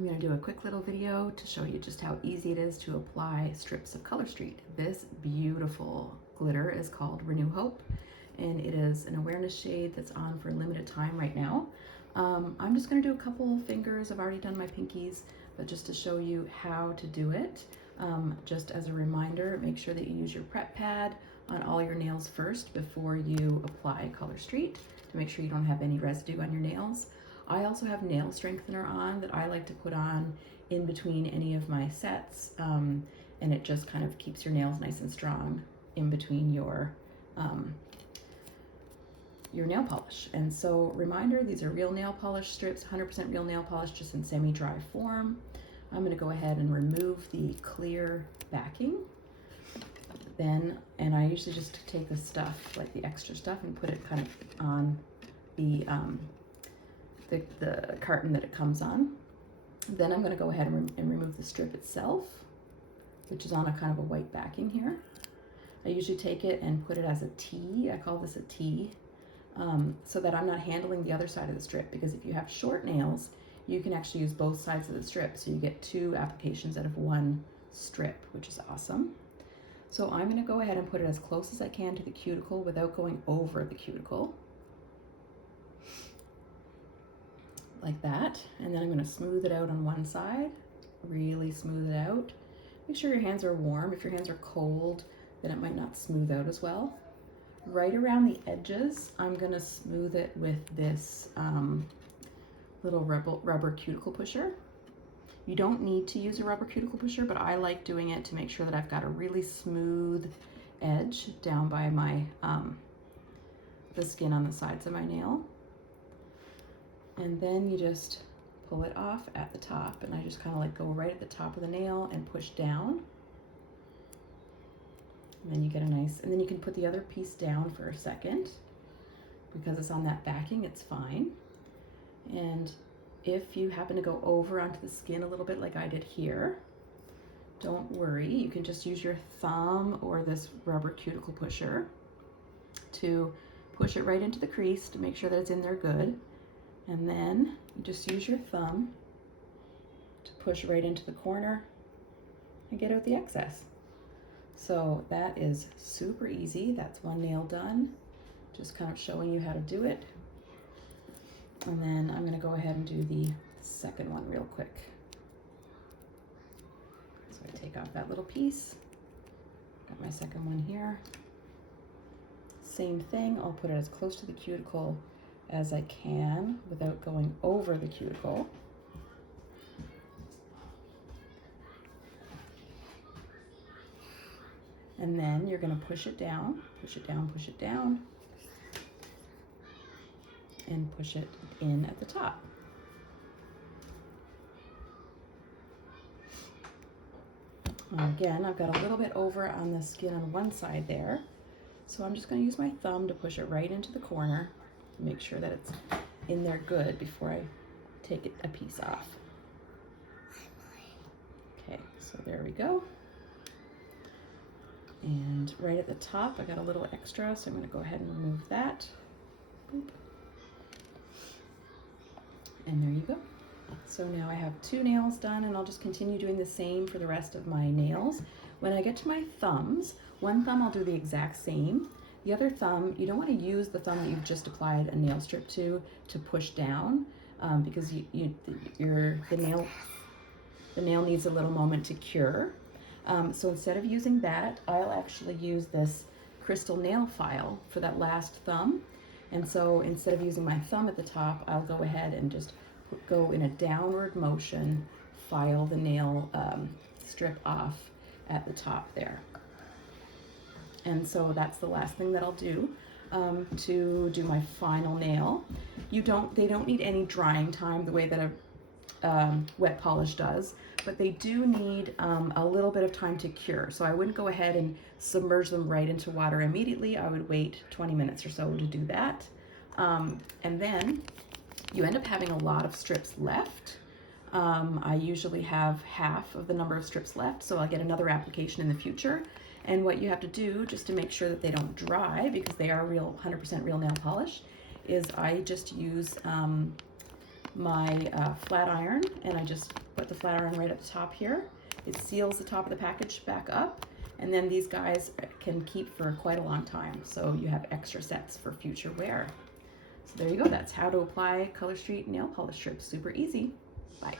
I'm going to do a quick little video to show you just how easy it is to apply strips of Color Street. This beautiful glitter is called Renew Hope, and it is an awareness shade that's on for a limited time right now. I'm just going to do a couple fingers. I've already done my pinkies, but just to show you how to do it. Just as a reminder, make sure that you use your prep pad on all your nails first before you apply Color Street to make sure you don't have any residue on your nails. I also have nail strengthener on that I like to put on in between any of my sets, and it just kind of keeps your nails nice and strong in between your nail polish. And so reminder, these are real nail polish strips, 100% real nail polish, just in semi-dry form. I'm going to go ahead and remove the clear backing. Then, and I usually just take the stuff, like the extra stuff, and put it kind of on the carton that it comes on. Then I'm going to go ahead and remove the strip itself, which is on a kind of a white backing here. I usually take it and put it as a T. I call this a T, so that I'm not handling the other side of the strip, because if you have short nails, you can actually use both sides of the strip, so you get 2 applications out of 1 strip, which is awesome. So I'm going to go ahead and put it as close as I can to the cuticle without going over the cuticle. Like that, and then I'm going to smooth it out on one side, really smooth it out. Make sure your hands are warm. If your hands are cold, then it might not smooth out as well. Right around the edges, I'm going to smooth it with this little rubber cuticle pusher. You don't need to use a rubber cuticle pusher, but I like doing it to make sure that I've got a really smooth edge down by my the skin on the sides of my nail. And then you just pull it off at the top, and I just kind of like go right at the top of the nail and push down. And then you get a nice, and then you can put the other piece down for a second. Because it's on that backing, it's fine. And if you happen to go over onto the skin a little bit like I did here, don't worry, you can just use your thumb or this rubber cuticle pusher to push it right into the crease to make sure that it's in there good. And then you just use your thumb to push right into the corner and get out the excess. So that is super easy. That's one nail done. Just kind of showing you how to do it. And then I'm going to go ahead and do the second one real quick. So I take off that little piece. Got my second one here. Same thing, I'll put it as close to the cuticle as I can without going over the cuticle. And then you're going to push it down, push it down, push it down, and push it in at the top. Again, I've got a little bit over on the skin on one side there, so I'm just going to use my thumb to push it right into the corner. Make sure that it's in there good before I take a piece off. Okay, so there we go. And right at the top, I got a little extra, so I'm going to go ahead and remove that. Boop. And there you go. So now I have 2 nails done, and I'll just continue doing the same for the rest of my nails. When I get to my thumbs, one thumb I'll do the exact same. The other thumb, you don't want to use the thumb that you've just applied a nail strip to push down, because the nail needs a little moment to cure. So instead of using that, I'll actually use this crystal nail file for that last thumb. And so instead of using my thumb at the top, I'll go ahead and just go in a downward motion, file the nail strip off at the top there. And so that's the last thing that I'll do to do my final nail. They don't need any drying time the way that a wet polish does, but they do need a little bit of time to cure. So I wouldn't go ahead and submerge them right into water immediately. I would wait 20 minutes or so to do that. And then you end up having a lot of strips left. I usually have half of the number of strips left, so I'll get another application in the future. And what you have to do, just to make sure that they don't dry, because they are real 100% real nail polish, is I just use my flat iron, and I just put the flat iron right at the top here. It seals the top of the package back up, and then these guys can keep for quite a long time, so you have extra sets for future wear. So there you go, that's how to apply Color Street nail polish strips. Super easy. Bye.